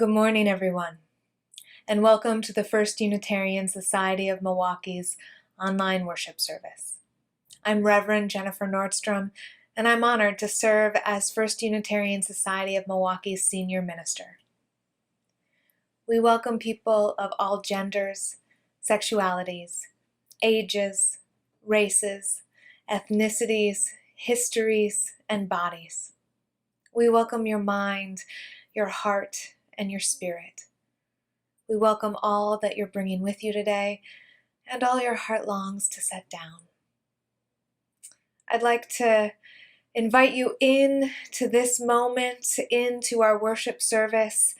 Good morning, everyone, and welcome to the First Unitarian Society of Milwaukee's online worship service. I'm Reverend Jennifer Nordstrom, and I'm honored to serve as First Unitarian Society of Milwaukee's senior minister. We welcome people of all genders, sexualities, ages, races, ethnicities, histories, and bodies. We welcome your mind, your heart, and your spirit. We welcome all that you're bringing with you today and all your heart longs to set down. I'd like to invite you in to this moment, into our worship service,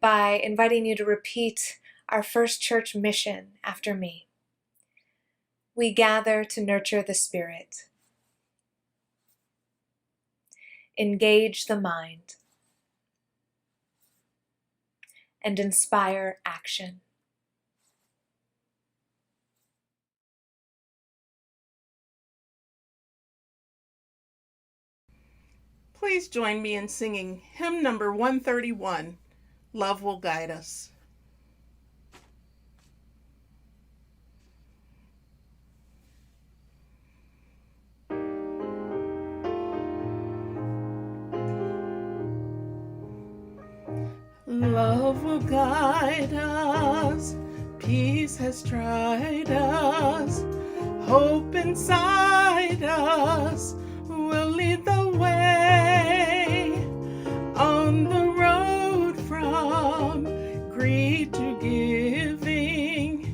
by inviting you to repeat our First Church mission after me. We gather to nurture the spirit, engage the mind, and inspire action. Please join me in singing hymn number 131, Love Will Guide Us. Love will guide us, peace has tried us, hope inside us will lead the way on the road from greed to giving.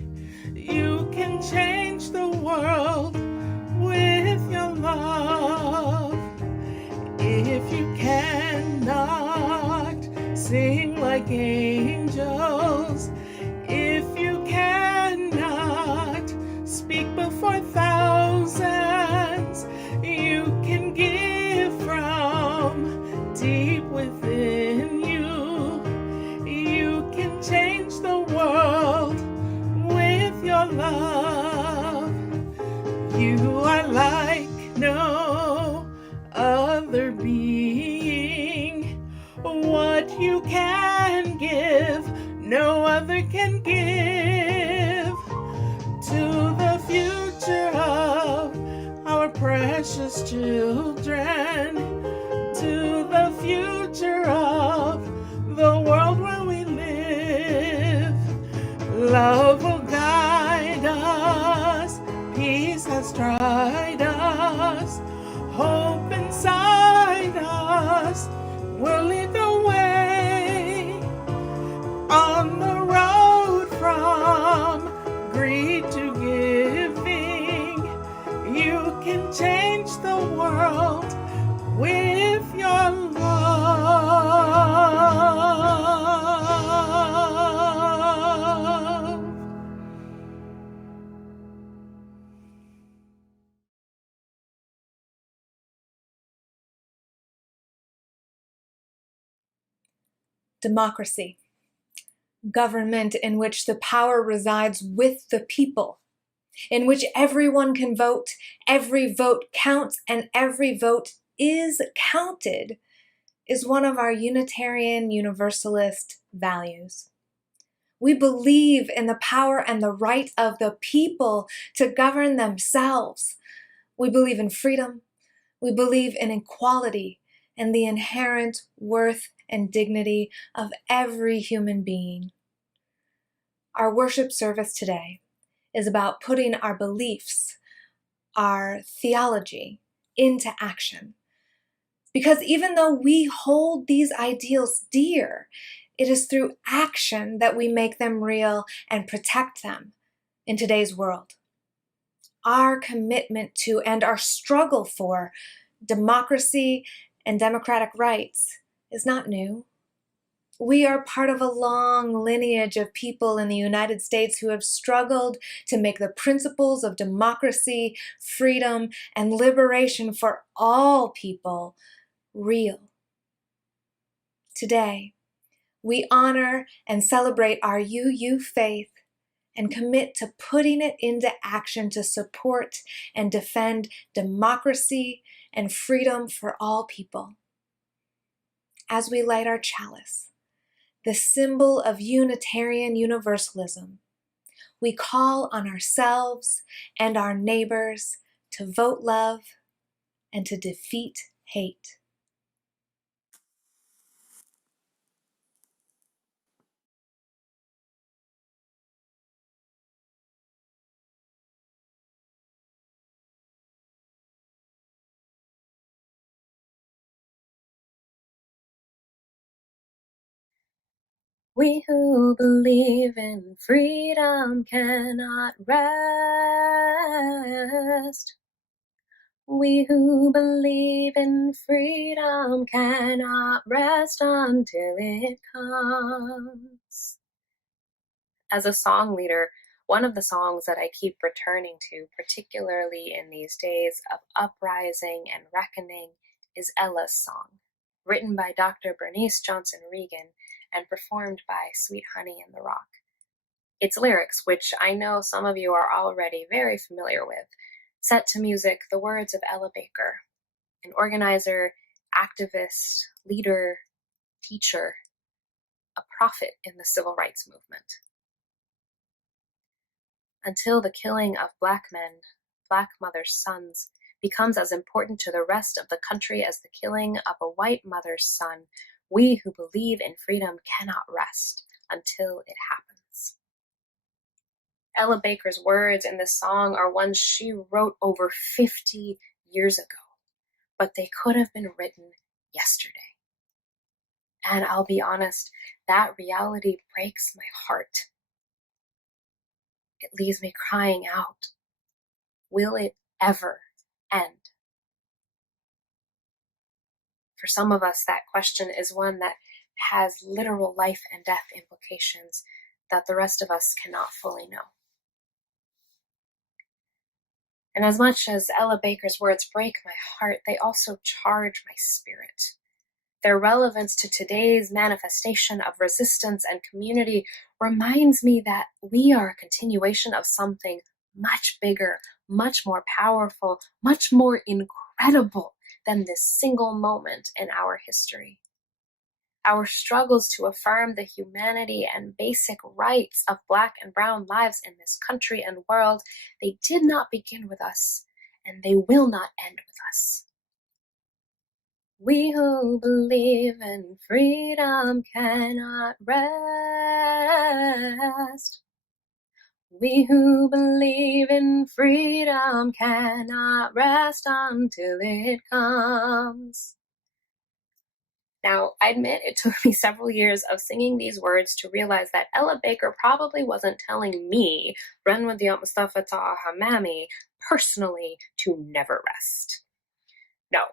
You can change the world with your love. If you cannot sing like angels, if you cannot speak before thousands, you can give from deep within you. You can change the world with your love. You are like no other being. What you can give, no other can give. To the future of our precious children, to the future of the world where we live. Love will guide us, peace has tried us, hope inside us will lead the way on the road from greed to giving. You can change the world with your love. Democracy, government in which the power resides with the people, in which everyone can vote, every vote counts, and every vote is counted, is one of our Unitarian Universalist values. We believe in the power and the right of the people to govern themselves. We believe in freedom. We believe in equality and the inherent worth and dignity of every human being. Our worship service today is about putting our beliefs, our theology, into action. Because even though we hold these ideals dear, it is through action that we make them real and protect them in today's world. Our commitment to and our struggle for democracy and democratic rights is not new. We are part of a long lineage of people in the United States who have struggled to make the principles of democracy, freedom, and liberation for all people real. Today, we honor and celebrate our UU faith and commit to putting it into action to support and defend democracy and freedom for all people. As we light our chalice, the symbol of Unitarian Universalism, we call on ourselves and our neighbors to vote love and to defeat hate. We who believe in freedom cannot rest. We who believe in freedom cannot rest until it comes. As a song leader, one of the songs that I keep returning to, particularly in these days of uprising and reckoning, is Ella's Song, written by Dr. Bernice Johnson Regan and performed by Sweet Honey in the Rock. Its lyrics, which I know some of you are already very familiar with, set to music the words of Ella Baker, an organizer, activist, leader, teacher, a prophet in the civil rights movement. Until the killing of Black men, Black mothers' sons, becomes as important to the rest of the country as the killing of a white mother's son, we who believe in freedom cannot rest until it happens. Ella Baker's words in this song are ones she wrote over 50 years ago, but they could have been written yesterday. And I'll be honest, that reality breaks my heart. It leaves me crying out, will it ever end? For some of us, that question is one that has literal life and death implications that the rest of us cannot fully know. And as much as Ella Baker's words break my heart, they also charge my spirit. Their relevance to today's manifestation of resistance and community reminds me that we are a continuation of something much bigger, much more powerful, much more incredible than this single moment in our history. Our struggles to affirm the humanity and basic rights of Black and brown lives in this country and world, they did not begin with us, and they will not end with us. We who believe in freedom cannot rest. We who believe in freedom cannot rest until it comes. Now, I admit it took me several years of singing these words to realize that Ella Baker probably wasn't telling me, Renwadiat Mustafa Taha Hamami, personally to never rest. No.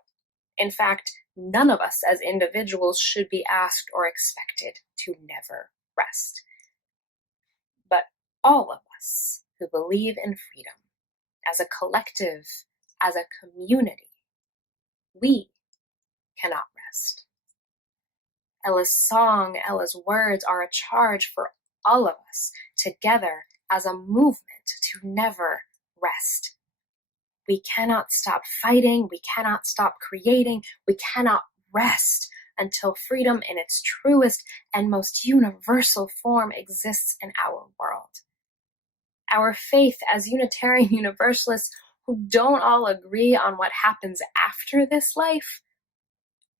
In fact, none of us as individuals should be asked or expected to never rest. But all of us who believe in freedom, as a collective, as a community, we cannot rest. Ella's song, Ella's words are a charge for all of us together as a movement to never rest. We cannot stop fighting, we cannot stop creating, we cannot rest until freedom in its truest and most universal form exists in our world. Our faith as Unitarian Universalists who don't all agree on what happens after this life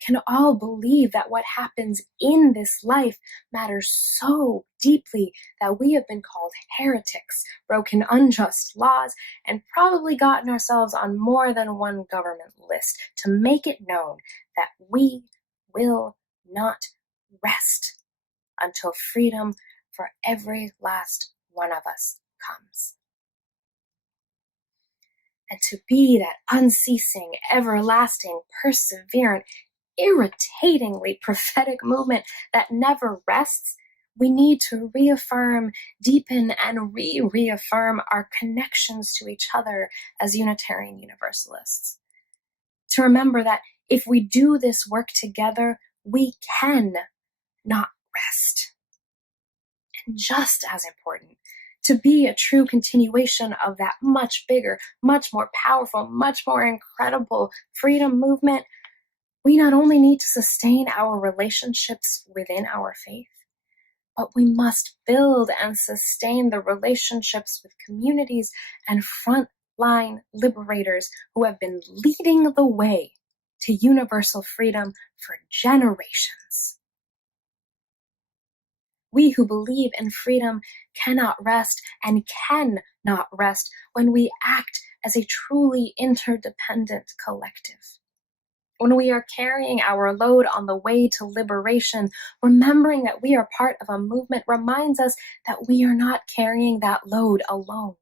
can all believe that what happens in this life matters so deeply that we have been called heretics, broken unjust laws, and probably gotten ourselves on more than one government list to make it known that we will not rest until freedom for every last one of us comes. And to be that unceasing, everlasting, perseverant, irritatingly prophetic movement that never rests, we need to reaffirm, deepen, and reaffirm our connections to each other as Unitarian Universalists. To remember that if we do this work together, we can not rest. And just as important, to be a true continuation of that much bigger, much more powerful, much more incredible freedom movement, we not only need to sustain our relationships within our faith, but we must build and sustain the relationships with communities and frontline liberators who have been leading the way to universal freedom for generations. We who believe in freedom cannot rest and cannot rest when we act as a truly interdependent collective. When we are carrying our load on the way to liberation, remembering that we are part of a movement reminds us that we are not carrying that load alone.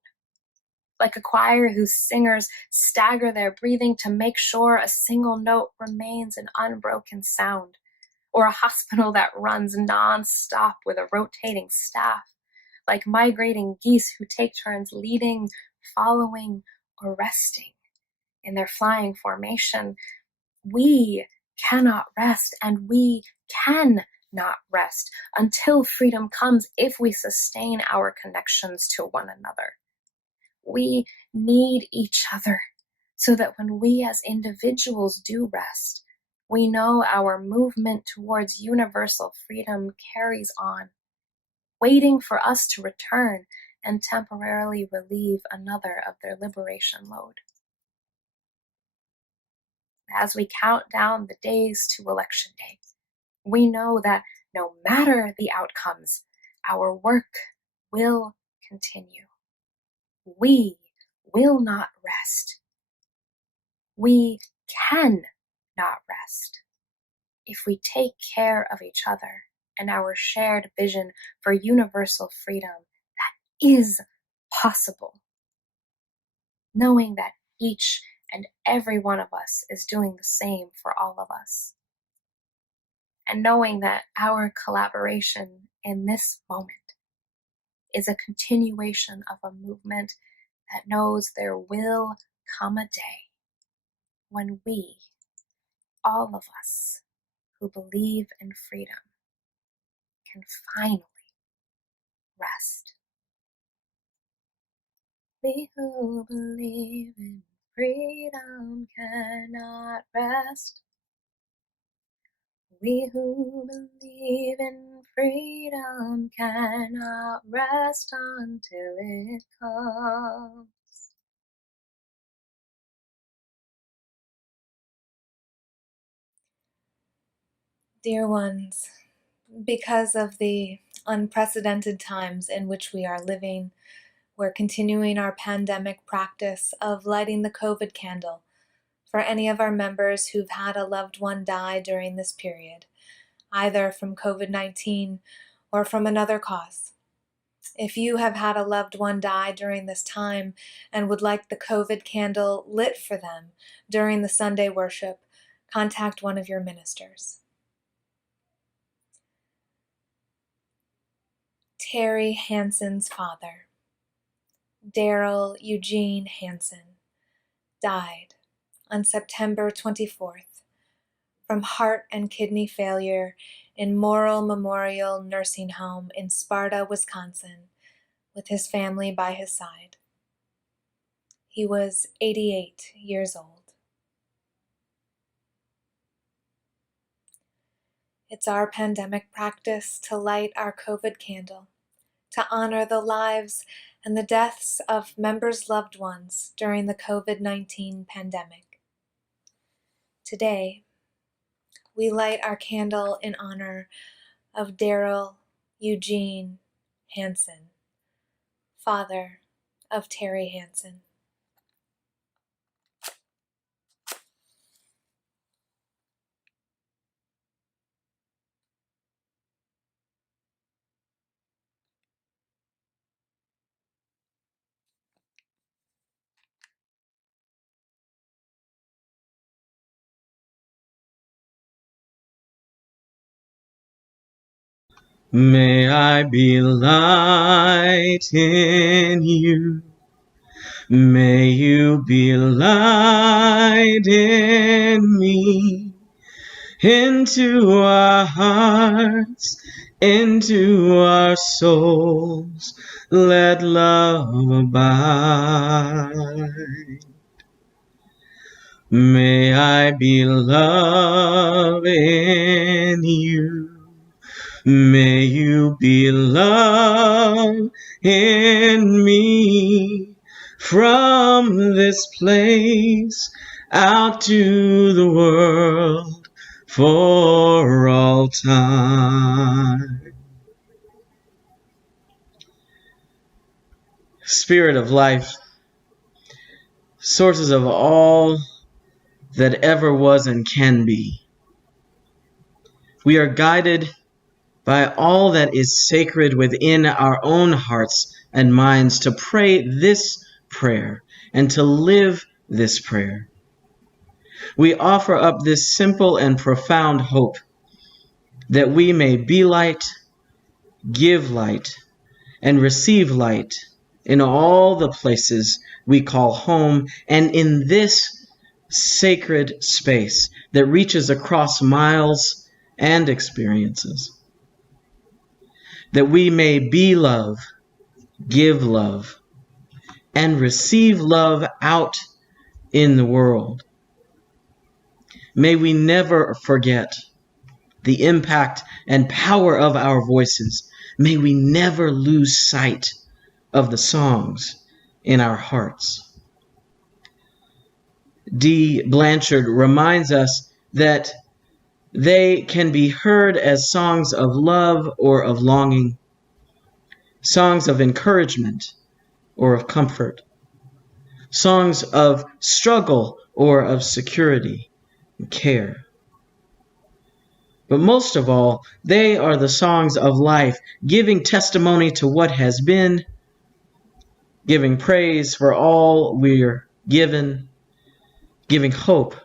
Like a choir whose singers stagger their breathing to make sure a single note remains an unbroken sound, or a hospital that runs non-stop with a rotating staff, like migrating geese who take turns leading, following, or resting in their flying formation. We cannot rest, and we can not rest until freedom comes if we sustain our connections to one another. We need each other so that when we as individuals do rest, we know our movement towards universal freedom carries on, waiting for us to return and temporarily relieve another of their liberation load. As we count down the days to Election Day, we know that no matter the outcomes, our work will continue. We will not rest. We can not rest if we take care of each other and our shared vision for universal freedom that is possible, knowing that each and every one of us is doing the same for all of us, and knowing that our collaboration in this moment is a continuation of a movement that knows there will come a day when we, all of us who believe in freedom, can finally rest. We who believe in freedom cannot rest. We who believe in freedom cannot rest until it comes. Dear ones, because of the unprecedented times in which we are living, we're continuing our pandemic practice of lighting the COVID candle for any of our members who've had a loved one die during this period, either from COVID-19 or from another cause. If you have had a loved one die during this time and would like the COVID candle lit for them during the Sunday worship, contact one of your ministers. Terry Hansen's father, Daryl Eugene Hansen, died on September 24th from heart and kidney failure in Morrill Memorial Nursing Home in Sparta, Wisconsin, with his family by his side. He was 88 years old. It's our pandemic practice to light our COVID candle, to honor the lives and the deaths of members' loved ones during the COVID-19 pandemic. Today, we light our candle in honor of Daryl Eugene Hansen, father of Terry Hansen. May I be light in you. May you be light in me. Into our hearts, into our souls, let love abide. May I be love in you. May you be love in me from this place out to the world for all time. Spirit of life, sources of all that ever was and can be, we are guided by all that is sacred within our own hearts and minds to pray this prayer and to live this prayer. We offer up this simple and profound hope that we may be light, give light, and receive light in all the places we call home and in this sacred space that reaches across miles and experiences. That we may be love, give love, and receive love out in the world. May we never forget the impact and power of our voices. May we never lose sight of the songs in our hearts. D. Blanchard reminds us that they can be heard as songs of love or of longing, songs of encouragement or of comfort, songs of struggle or of security and care. But most of all, they are the songs of life, giving testimony to what has been, giving praise for all we're given, giving hope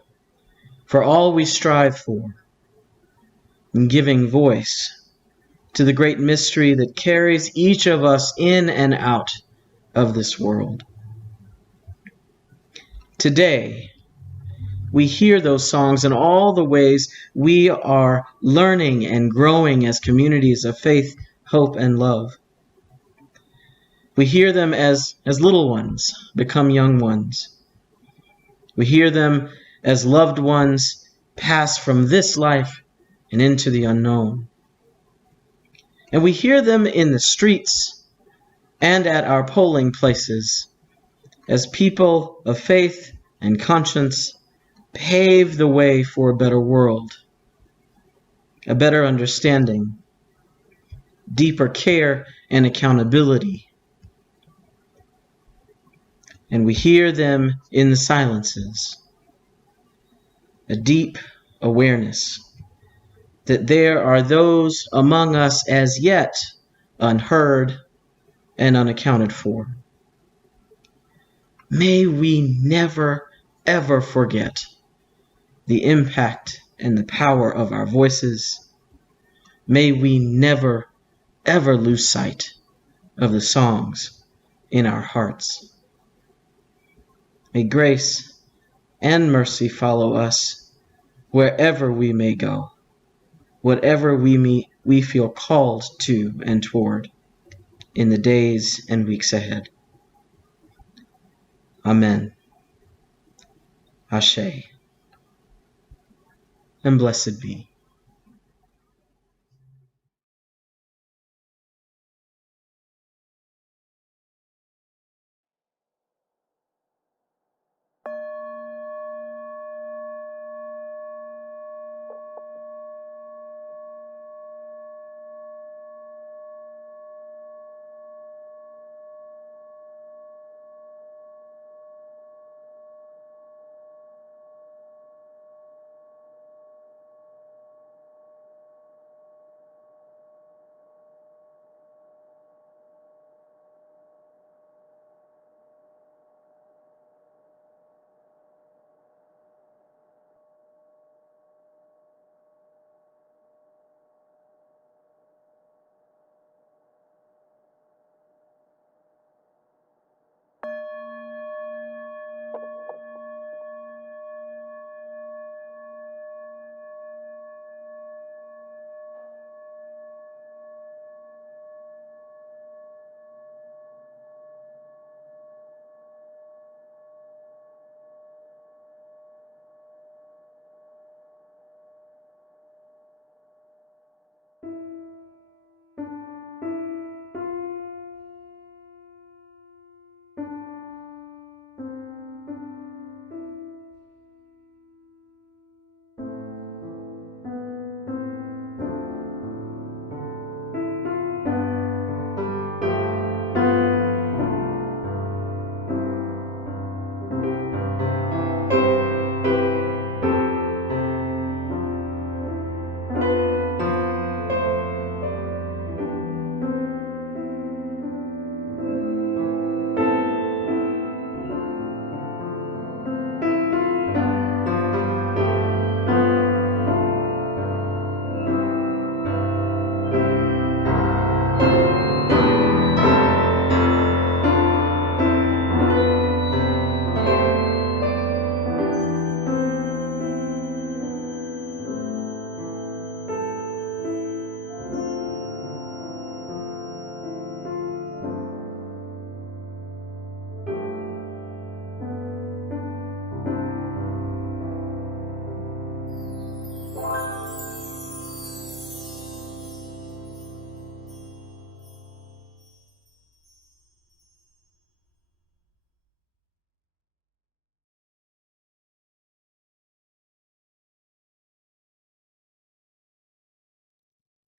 for all we strive for, and giving voice to the great mystery that carries each of us in and out of this world. Today, we hear those songs in all the ways we are learning and growing as communities of faith, hope, and love. We hear them as little ones become young ones. We hear them as loved ones pass from this life and into the unknown. And we hear them in the streets and at our polling places as people of faith and conscience pave the way for a better world, a better understanding, deeper care and accountability. And we hear them in the silences, a deep awareness that there are those among us as yet unheard and unaccounted for. May we never, ever forget the impact and the power of our voices. May we never, ever lose sight of the songs in our hearts. May grace and mercy follow us wherever we may go, whatever we feel called to and toward in the days and weeks ahead. Amen. Ashe. And blessed be.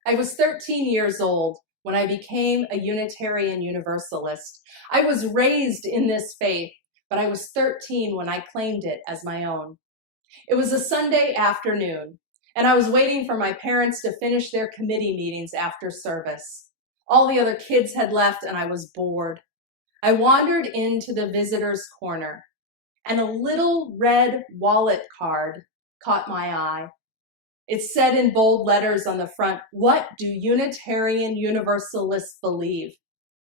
I was 13 years old when I became a Unitarian Universalist. I was raised in this faith, but I was 13 when I claimed it as my own. It was a Sunday afternoon, and I was waiting for my parents to finish their committee meetings after service. All the other kids had left, and I was bored. I wandered into the visitor's corner, and a little red wallet card caught my eye. It said in bold letters on the front, "What do Unitarian Universalists believe?"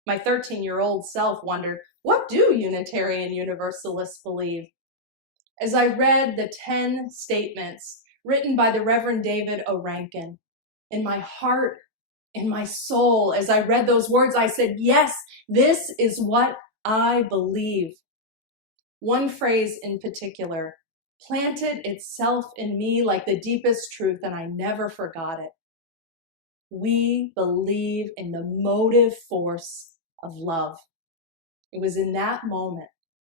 My 13-year-old self wondered, what do Unitarian Universalists believe? As I read the 10 statements written by the Reverend David O. Rankin, in my heart, in my soul, as I read those words, I said, yes, this is what I believe. One phrase in particular planted itself in me like the deepest truth, and I never forgot it. We believe in the motive force of love. It was in that moment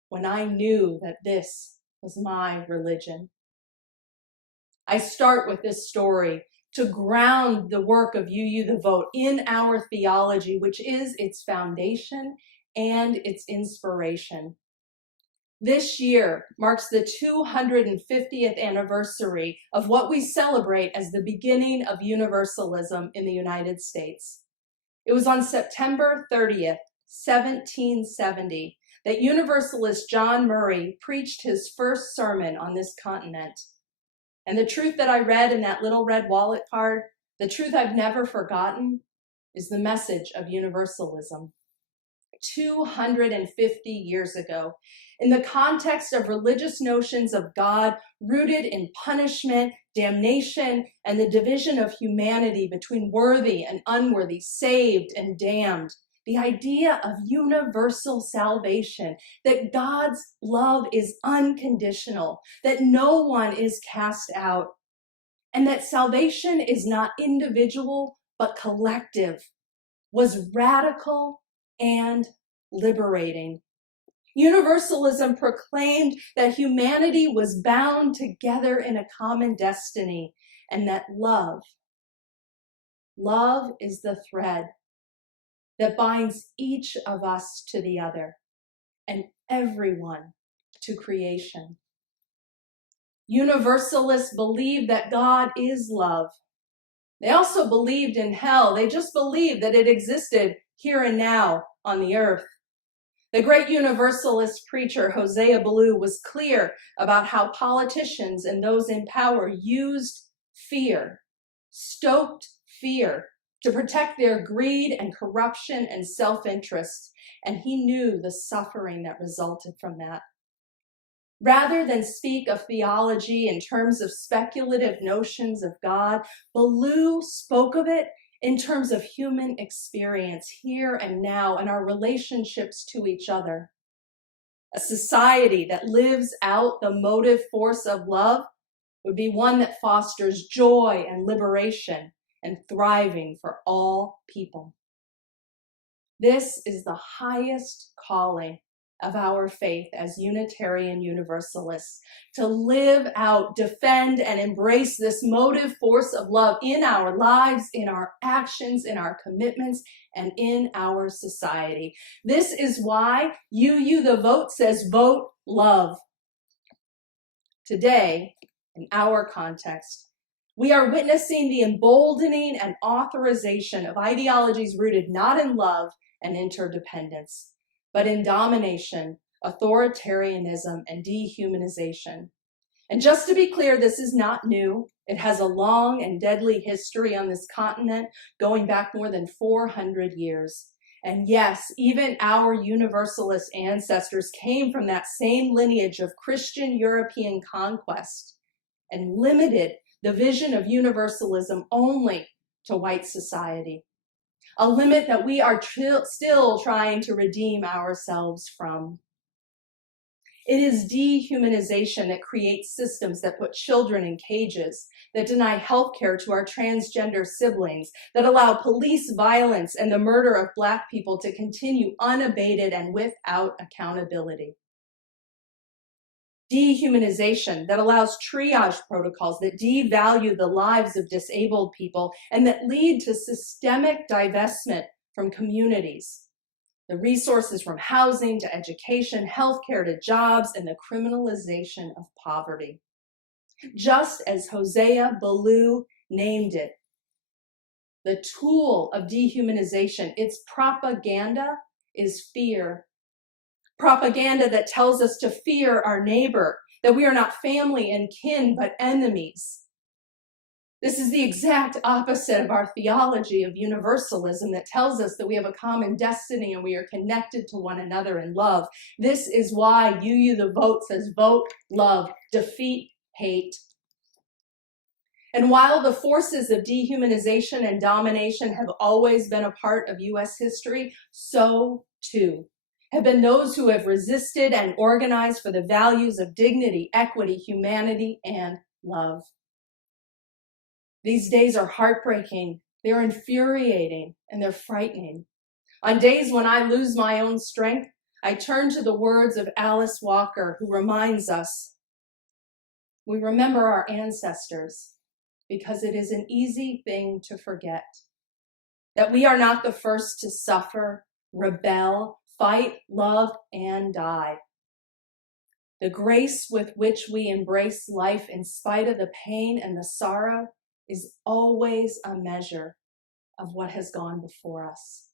when I knew that this was my religion. I start with this story to ground the work of UU the Vote in our theology, which is its foundation and its inspiration. This year marks the 250th anniversary of what we celebrate as the beginning of Universalism in the United States. It was on September 30th, 1770, that Universalist John Murray preached his first sermon on this continent. And the truth that I read in that little red wallet card, the truth I've never forgotten, is the message of Universalism. 250 years ago, in the context of religious notions of God rooted in punishment, damnation, and the division of humanity between worthy and unworthy, saved and damned, the idea of universal salvation, that God's love is unconditional, that no one is cast out, and that salvation is not individual but collective, was radical and liberating. Universalism proclaimed that humanity was bound together in a common destiny, and that love is the thread that binds each of us to the other and everyone to creation. Universalists believe that God is love. They also believed in hell. They just believed that it existed here and now on the earth. The great Universalist preacher Hosea Ballou was clear about how politicians and those in power used fear, stoked fear, to protect their greed and corruption and self-interest, and he knew the suffering that resulted from that. Rather than speak of theology in terms of speculative notions of God, Ballou spoke of it in terms of human experience here and now and our relationships to each other. A society that lives out the motive force of love would be one that fosters joy and liberation and thriving for all people. This is the highest calling of our faith as Unitarian Universalists, to live out, defend, and embrace this motive force of love in our lives, in our actions, in our commitments, and in our society. This is why UU the Vote says, vote love. Today, in our context, we are witnessing the emboldening and authorization of ideologies rooted not in love and interdependence, but in domination, authoritarianism, and dehumanization. And just to be clear, this is not new. It has a long and deadly history on this continent, going back more than 400 years. And yes, even our Universalist ancestors came from that same lineage of Christian European conquest and limited the vision of universalism only to white society, a limit that we are still trying to redeem ourselves from. It is dehumanization that creates systems that put children in cages, that deny health care to our transgender siblings, that allow police violence and the murder of Black people to continue unabated and without accountability. dehumanization that allows triage protocols that devalue the lives of disabled people and that lead to systemic divestment from communities. The resources from housing to education, healthcare to jobs, and the criminalization of poverty. Just as Hosea Ballou named it, the tool of dehumanization, its propaganda is fear. Propaganda that tells us to fear our neighbor, that we are not family and kin, but enemies. This is the exact opposite of our theology of universalism that tells us that we have a common destiny and we are connected to one another in love. This is why You the Vote says vote, love, defeat, hate. And while the forces of dehumanization and domination have always been a part of U.S. history, so too have been those who have resisted and organized for the values of dignity, equity, humanity, and love. These days are heartbreaking, they're infuriating, and they're frightening. On days when I lose my own strength, I turn to the words of Alice Walker, who reminds us, we remember our ancestors because it is an easy thing to forget, that we are not the first to suffer, rebel, fight, love, and die. The grace with which we embrace life in spite of the pain and the sorrow is always a measure of what has gone before us.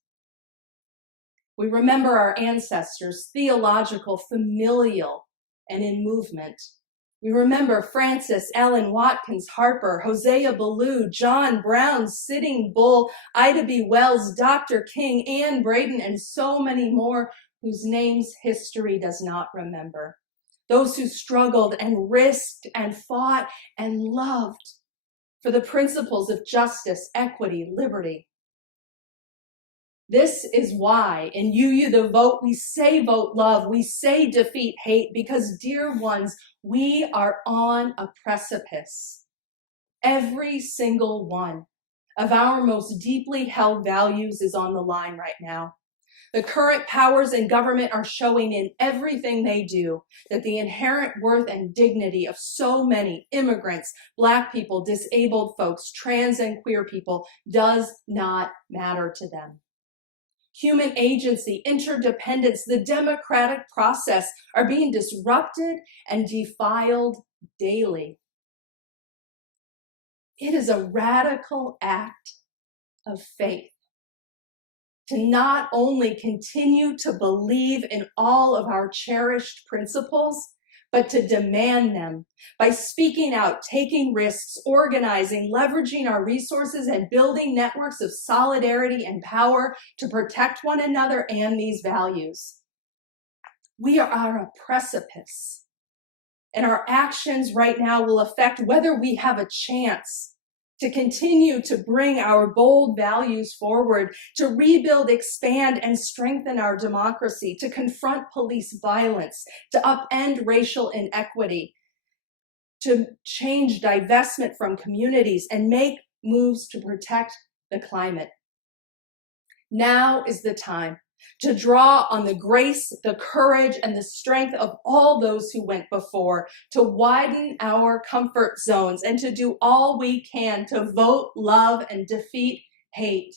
We remember our ancestors, theological, familial, and in movement. We remember Francis, Ellen Watkins, Harper, Hosea Ballou, John Brown, Sitting Bull, Ida B. Wells, Dr. King, Anne Braden, and so many more whose names history does not remember. Those who struggled and risked and fought and loved for the principles of justice, equity, liberty. This is why in You the Vote, we say vote love, we say defeat hate, because dear ones, we are on a precipice. Every single one of our most deeply held values is on the line right now. The current powers in government are showing in everything they do that the inherent worth and dignity of so many immigrants, Black people, disabled folks, trans and queer people does not matter to them. Human agency, interdependence, the democratic process are being disrupted and defiled daily. It is a radical act of faith to not only continue to believe in all of our cherished principles, but to demand them by speaking out, taking risks, organizing, leveraging our resources, and building networks of solidarity and power to protect one another and these values. We are on a precipice, and our actions right now will affect whether we have a chance to continue to bring our bold values forward, to rebuild, expand, and strengthen our democracy, to confront police violence, to upend racial inequity, to change divestment from communities, and make moves to protect the climate. Now is the time to draw on the grace, the courage, and the strength of all those who went before, to widen our comfort zones, and to do all we can to vote, love, and defeat hate.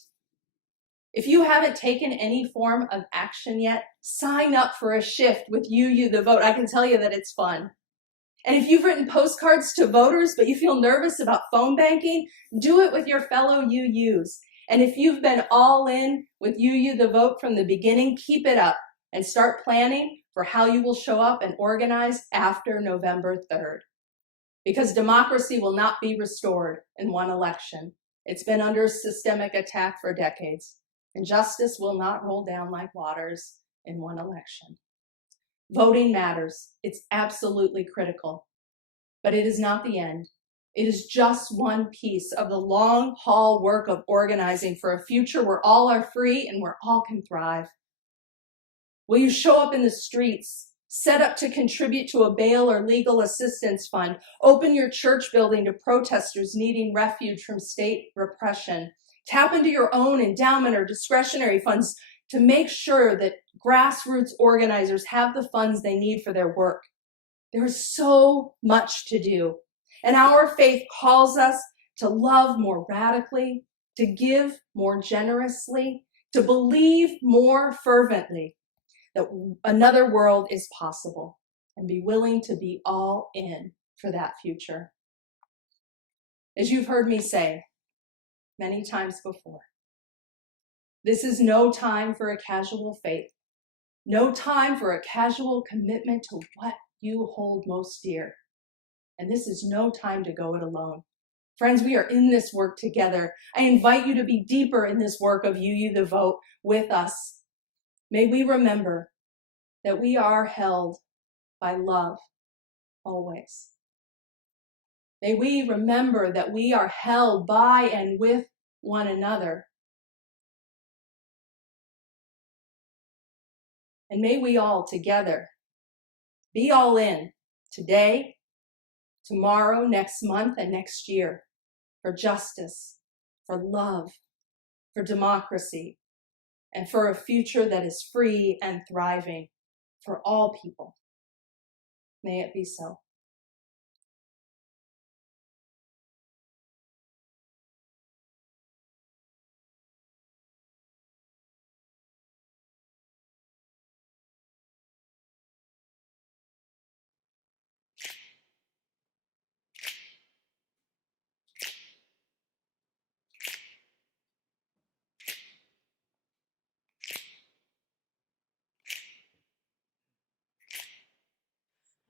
If you haven't taken any form of action yet, sign up for a shift with You the Vote. I can tell you that it's fun. And if you've written postcards to voters, but you feel nervous about phone banking, do it with your fellow UUs. And if you've been all in with You the Vote from the beginning, keep it up and start planning for how you will show up and organize after November 3rd. Because democracy will not be restored in one election. It's been under systemic attack for decades, and justice will not roll down like waters in one election. Voting matters. It's absolutely critical, but it is not the end. It is just one piece of the long haul work of organizing for a future where all are free and where all can thrive. Will you show up in the streets, set up to contribute to a bail or legal assistance fund, open your church building to protesters needing refuge from state repression, tap into your own endowment or discretionary funds to make sure that grassroots organizers have the funds they need for their work? There's so much to do. And our faith calls us to love more radically, to give more generously, to believe more fervently that another world is possible, and be willing to be all in for that future. As you've heard me say many times before, this is no time for a casual faith, no time for a casual commitment to what you hold most dear. And this is no time to go it alone. Friends, we are in this work together. I invite you to be deeper in this work of You the Vote with us. May we remember that we are held by love always. May we remember that we are held by and with one another. And may we all together be all in today, tomorrow, next month, and next year for justice, for love, for democracy, and for a future that is free and thriving for all people. May it be so.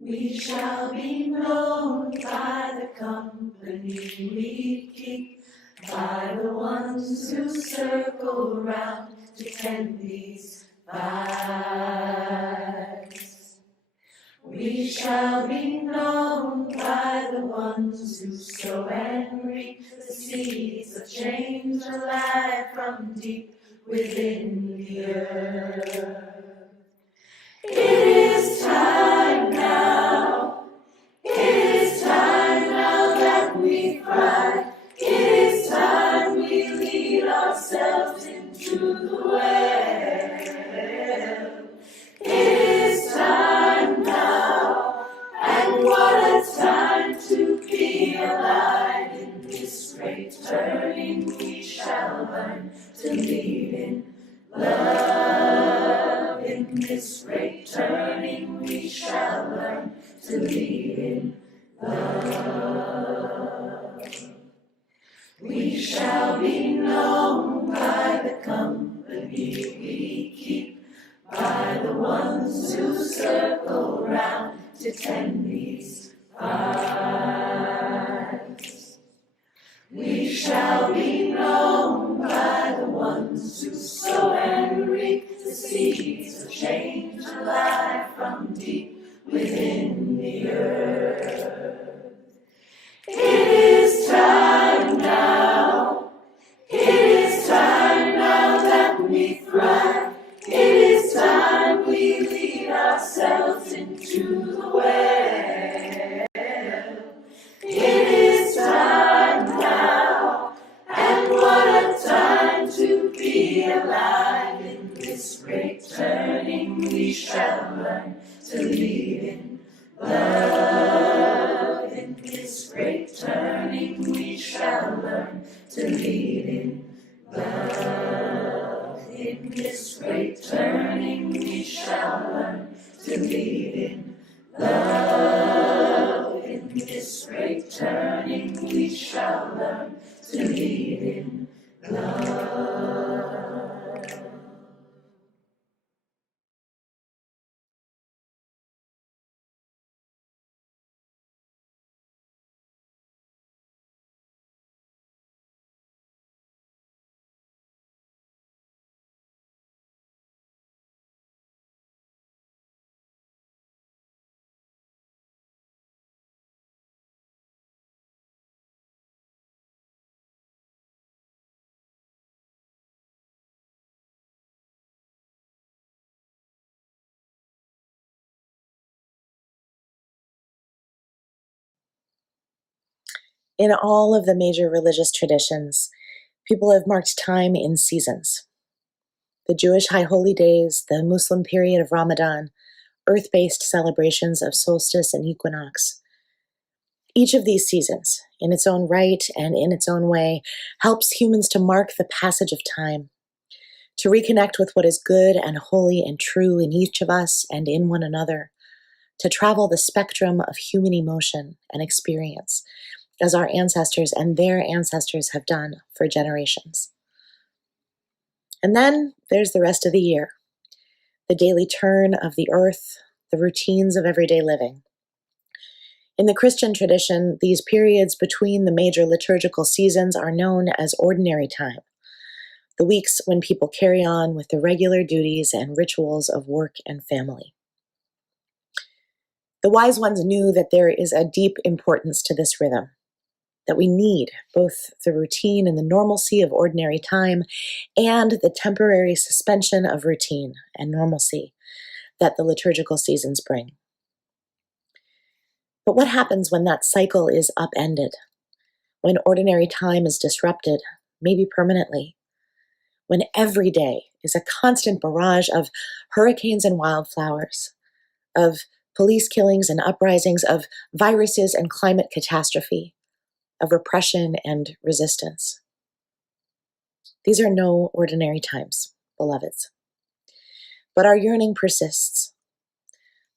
We shall be known by the company we keep, by the ones who circle round to tend these vibes. We shall be known by the ones who sow and reap the seeds of change alive from deep within the earth. It is time now. It is time now that we cry. It is time we lead ourselves into the well. It is time now, and what a time to be alive. In this great turning we shall learn to lead in love. In this great turning we shall learn to lead in love. We shall be known by the company we keep, by the ones who circle round to tend these vibes. We shall be known by the ones who sow and reap the seeds of change alive from deep within the earth. It is time now. It is time now that we thrive. It is time we lead ourselves into the well. It is time now, and what a time to be alive. In this great turning we shall learn to lead in love. In this great turning we shall learn to lead in love. In this great turning we shall learn to lead in love. In this great turning we shall learn to lead in love. In all of the major religious traditions, people have marked time in seasons. The Jewish High Holy Days, the Muslim period of Ramadan, earth-based celebrations of solstice and equinox. Each of these seasons, in its own right and in its own way, helps humans to mark the passage of time, to reconnect with what is good and holy and true in each of us and in one another, to travel the spectrum of human emotion and experience, as our ancestors and their ancestors have done for generations. And then there's the rest of the year, the daily turn of the earth, the routines of everyday living. In the Christian tradition, these periods between the major liturgical seasons are known as ordinary time, the weeks when people carry on with the regular duties and rituals of work and family. The wise ones knew that there is a deep importance to this rhythm, that we need both the routine and the normalcy of ordinary time and the temporary suspension of routine and normalcy that the liturgical seasons bring. But what happens when that cycle is upended? When ordinary time is disrupted, maybe permanently? When every day is a constant barrage of hurricanes and wildflowers, of police killings and uprisings, of viruses and climate catastrophe, of repression and resistance? These are no ordinary times, beloveds. But our yearning persists.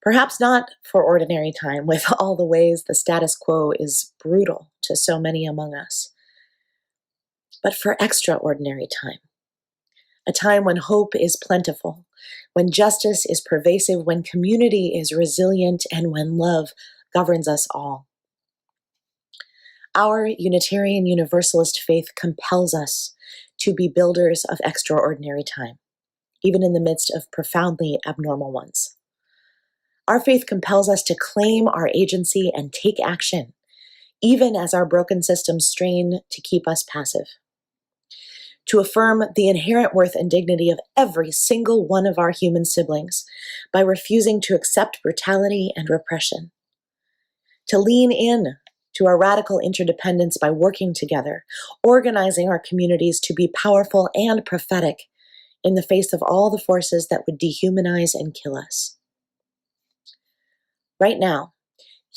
Perhaps not for ordinary time, with all the ways the status quo is brutal to so many among us, but for extraordinary time. A time when hope is plentiful, when justice is pervasive, when community is resilient, and when love governs us all. Our Unitarian Universalist faith compels us to be builders of extraordinary time, even in the midst of profoundly abnormal ones. Our faith compels us to claim our agency and take action, even as our broken systems strain to keep us passive. To affirm the inherent worth and dignity of every single one of our human siblings by refusing to accept brutality and repression. To lean in to our radical interdependence by working together, organizing our communities to be powerful and prophetic in the face of all the forces that would dehumanize and kill us. Right now,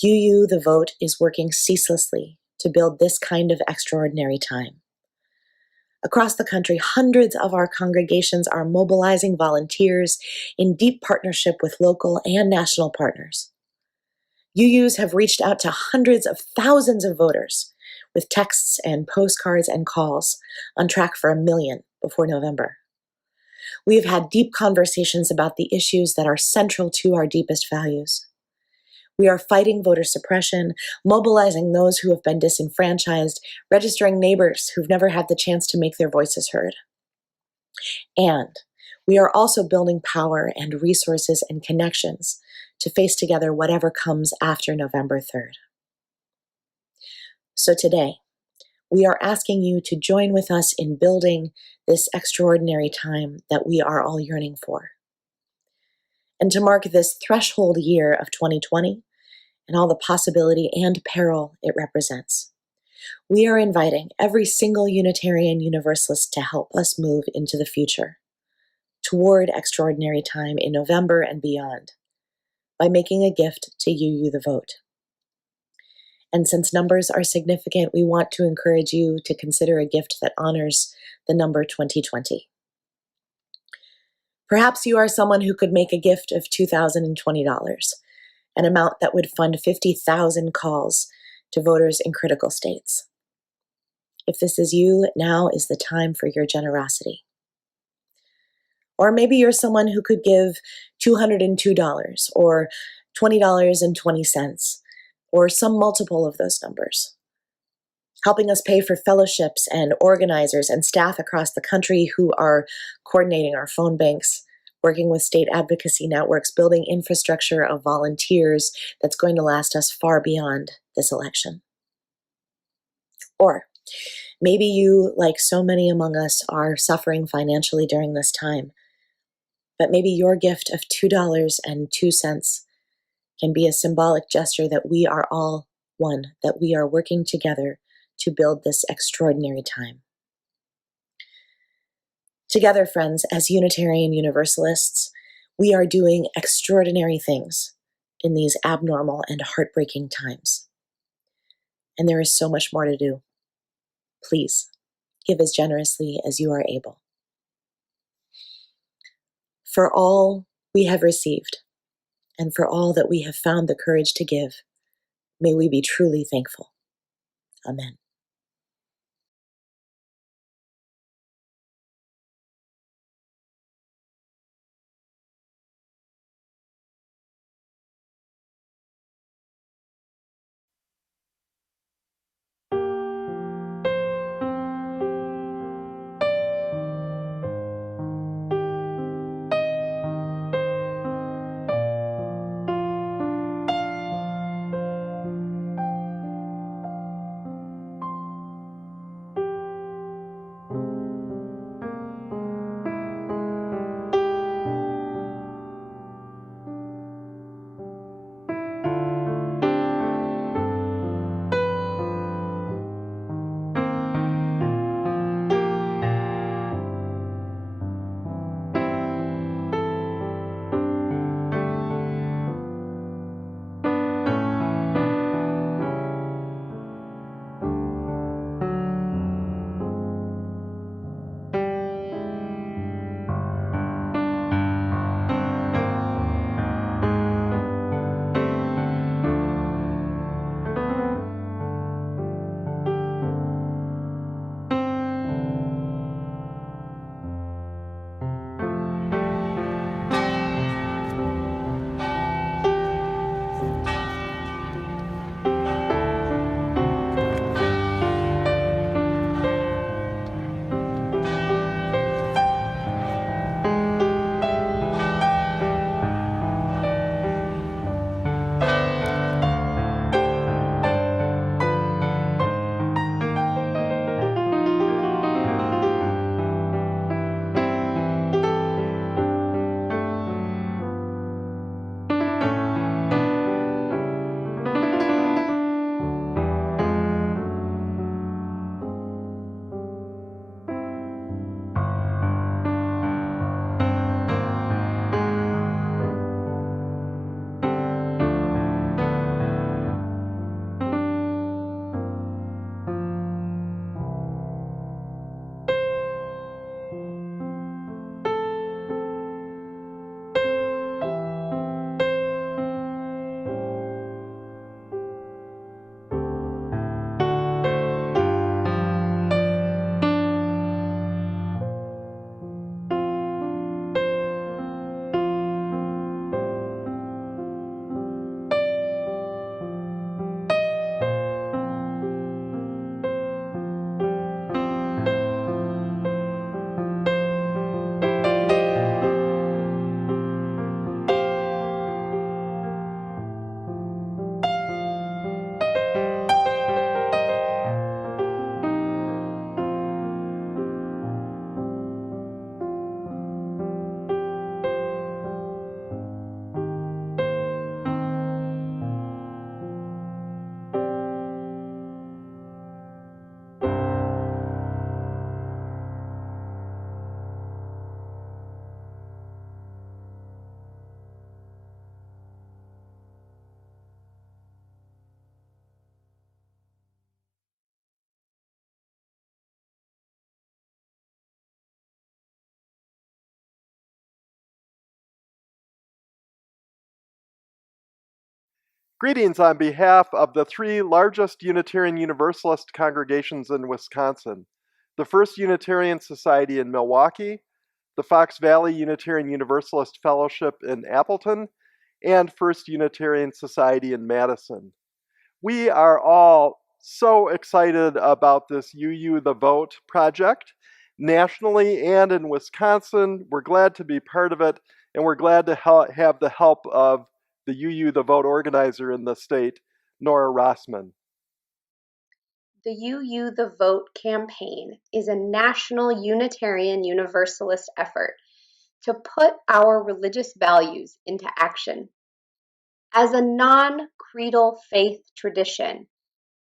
UU the Vote is working ceaselessly to build this kind of extraordinary time. Across the country, hundreds of our congregations are mobilizing volunteers in deep partnership with local and national partners. UUs have reached out to hundreds of thousands of voters with texts and postcards and calls, on track for 1 million before November. We have had deep conversations about the issues that are central to our deepest values. We are fighting voter suppression, mobilizing those who have been disenfranchised, registering neighbors who've never had the chance to make their voices heard. And we are also building power and resources and connections to face together whatever comes after November 3rd. So today, we are asking you to join with us in building this extraordinary time that we are all yearning for. And to mark this threshold year of 2020 and all the possibility and peril it represents, we are inviting every single Unitarian Universalist to help us move into the future, toward extraordinary time in November and beyond, by making a gift to UU the Vote. And since numbers are significant, we want to encourage you to consider a gift that honors the number 2020. Perhaps you are someone who could make a gift of $2,020, an amount that would fund 50,000 calls to voters in critical states. If this is you, now is the time for your generosity. Or maybe you're someone who could give $202 or $20.20 or some multiple of those numbers, helping us pay for fellowships and organizers and staff across the country who are coordinating our phone banks, working with state advocacy networks, building infrastructure of volunteers that's going to last us far beyond this election. Or maybe you, like so many among us, are suffering financially during this time, but maybe your gift of $2.02 can be a symbolic gesture that we are all one, that we are working together to build this extraordinary time. Together, friends, as Unitarian Universalists, We are doing extraordinary things in these abnormal and heartbreaking times. And there is so much more to do. Please, give as generously as you are able. For all we have received, and for all that we have found the courage to give, may we be truly thankful. Amen. Greetings on behalf of the three largest Unitarian Universalist congregations in Wisconsin: the First Unitarian Society in Milwaukee, the Fox Valley Unitarian Universalist Fellowship in Appleton, and First Unitarian Society in Madison. We are all so excited about this UU the Vote project. Nationally and in Wisconsin, we're glad to be part of it, and we're glad to have the help of the UU the Vote organizer in the state, Nora Rossman. The UU the Vote campaign is a national Unitarian Universalist effort to put our religious values into action. As a non-creedal faith tradition,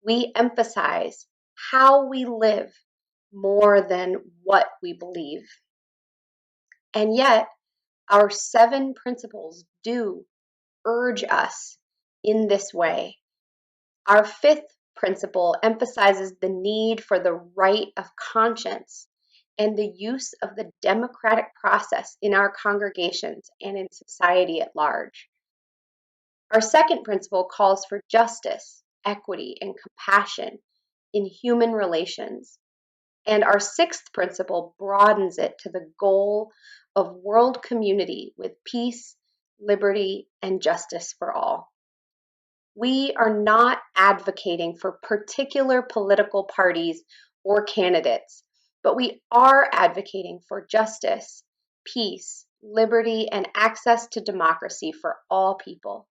we emphasize how we live more than what we believe. And yet, Our 7 principles do urge us in this way. Our 5th principle emphasizes the need for the right of conscience and the use of the democratic process in our congregations and in society at large. Our 2nd principle calls for justice, equity, and compassion in human relations. And our 6th principle broadens it to the goal of world community with peace, liberty, and justice for all. We are not advocating for particular political parties or candidates, but we are advocating for justice, peace, liberty, and access to democracy for all people.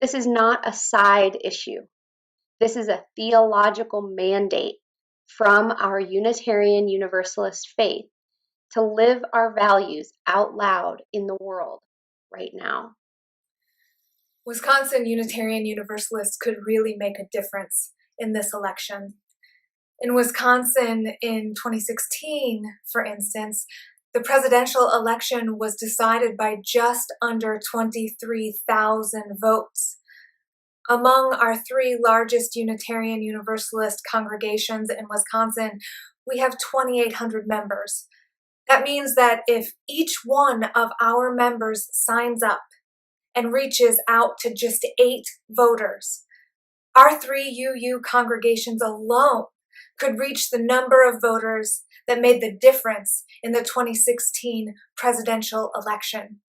This is not a side issue. This is a theological mandate from our Unitarian Universalist faith to live our values out loud in the world right now. Wisconsin Unitarian Universalists could really make a difference in this election. In Wisconsin in 2016, for instance, the presidential election was decided by just under 23,000 votes. Among our 3 largest Unitarian Universalist congregations in Wisconsin, we have 2,800 members. That means that if each one of our members signs up and reaches out to just 8 voters, our 3 UU congregations alone could reach the number of voters that made the difference in the 2016 presidential election.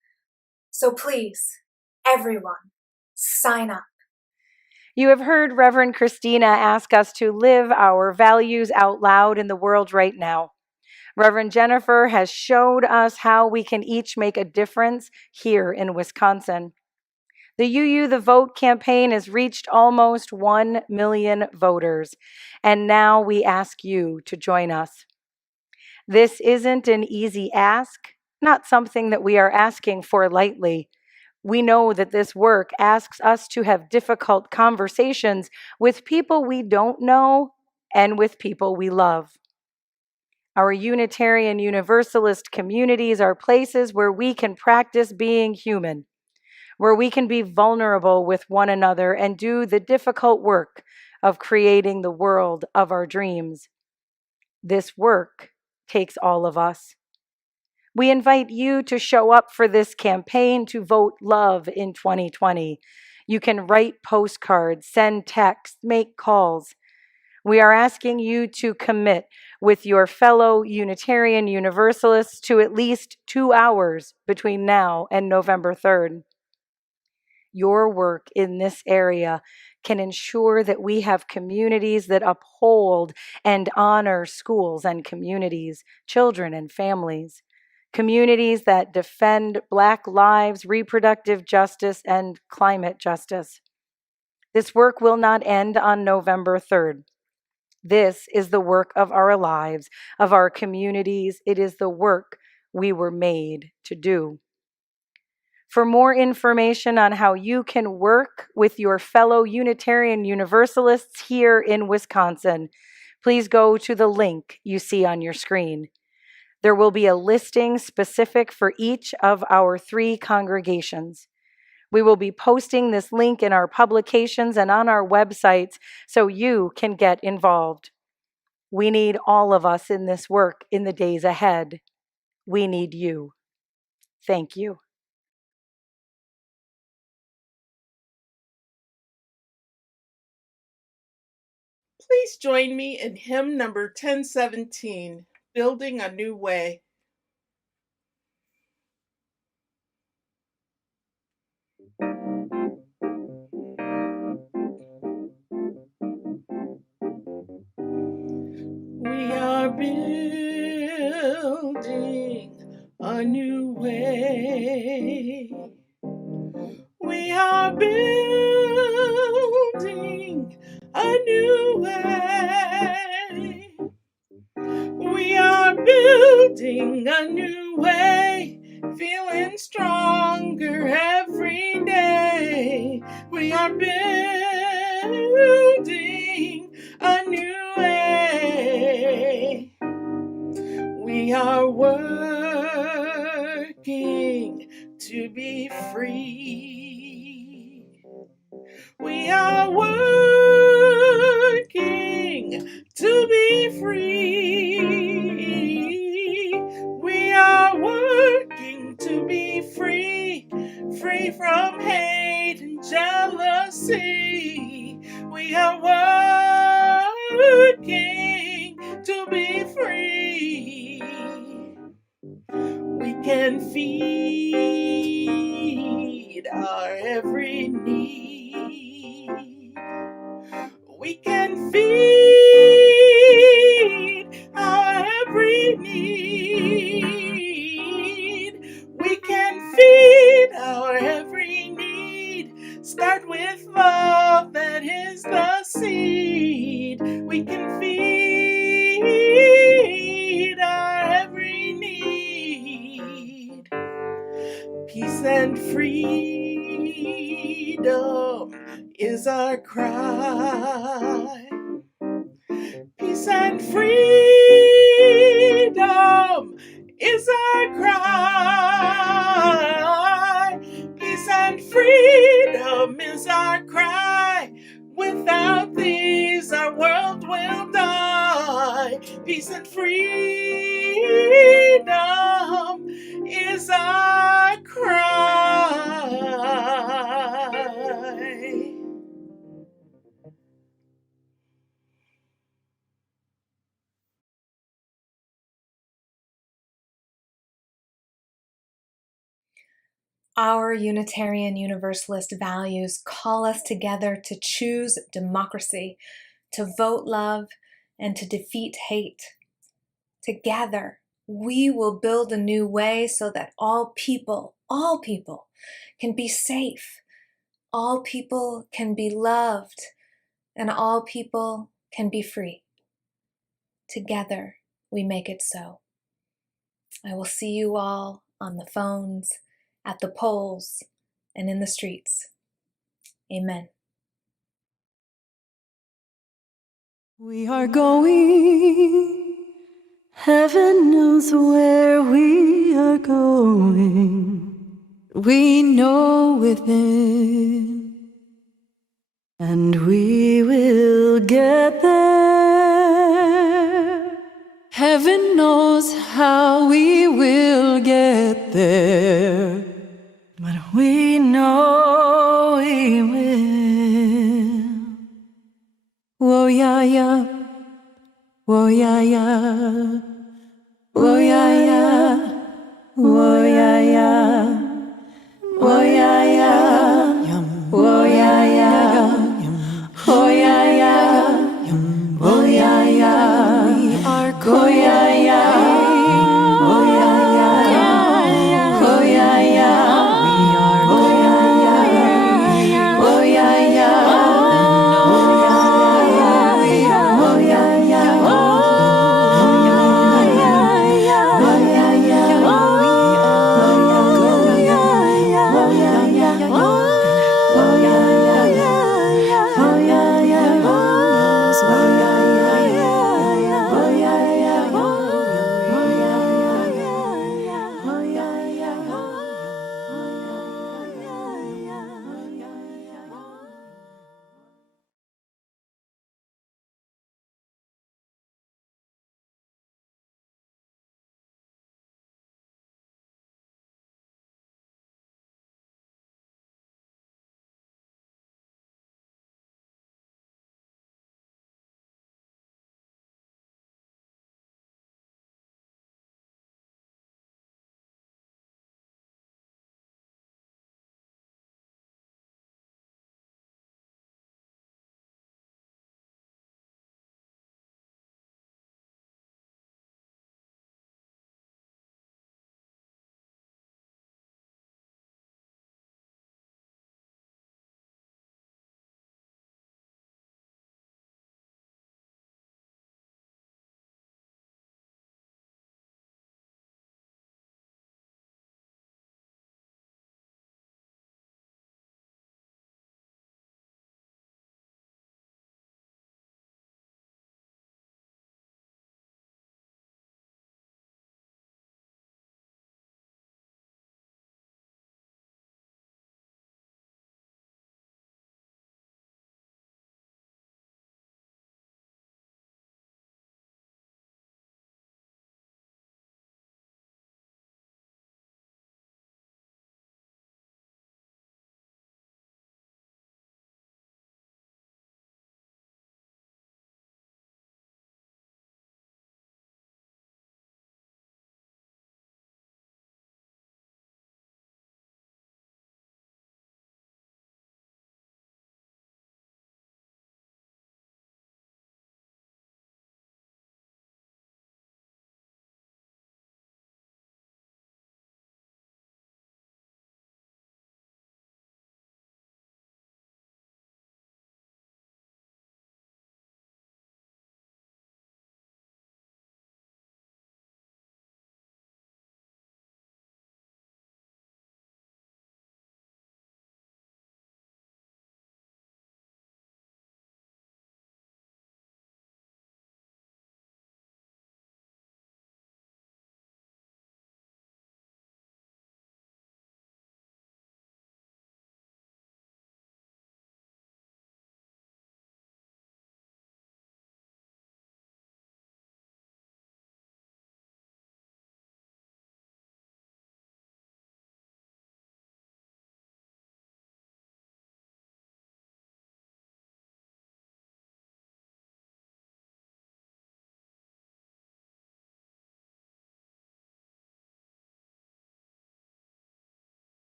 So please, everyone, sign up. You have heard Reverend Christina ask us to live our values out loud in the world right now. Reverend Jennifer has showed us how we can each make a difference here in Wisconsin. The UU the Vote campaign has reached almost 1 million voters, and now we ask you to join us. This isn't an easy ask, not something that we are asking for lightly. We know that this work asks us to have difficult conversations with people we don't know and with people we love. Our Unitarian Universalist communities are places where we can practice being human, where we can be vulnerable with one another and do the difficult work of creating the world of our dreams. This work takes all of us. We invite you to show up for this campaign to vote love in 2020. You can write postcards, send texts, make calls. We are asking you to commit with your fellow Unitarian Universalists to at least 2 hours between now and November 3rd. Your work in this area can ensure that we have communities that uphold and honor schools and communities, children and families, communities that defend Black lives, reproductive justice, and climate justice. This work will not end on November 3rd. This is the work of our lives, of our communities. It is the work we were made to do. For more information on how you can work with your fellow Unitarian Universalists here in Wisconsin, please go to the link you see on your screen. There will be a listing specific for each of our 3 congregations. We will be posting this link in our publications and on our websites so you can get involved. We need all of us in this work in the days ahead. We need you. Thank you. Please join me in hymn number 1017, Building a New Way. We are building a new way. We are building a new way. We are building a new way, feeling stronger every day. We are building a new way. We are working to be free. We are working to be free. We are working to be free, free from hate and jealousy. We are working to be free. We can feed our every need. We can feed our every need. We can feed our every need. Start with love, that is the seed. We can feed our every need. Peace and freedom is our cry. Peace and freedom is our cry. Peace and freedom is our cry. Without these, our world will die. Peace and freedom is our cry. Our Unitarian Universalist values call us together to choose democracy, to vote love, and to defeat hate. Together, we will build a new way so that all people can be safe, all people can be loved, and all people can be free. Together, we make it so. I will see you all on the phones, at the polls, and in the streets. Amen. We are going, heaven knows where we are going. We know within, and we will get there. Heaven knows how we will get there, but we know we will. Whoa, yeah, yeah. Whoa, yeah, yeah.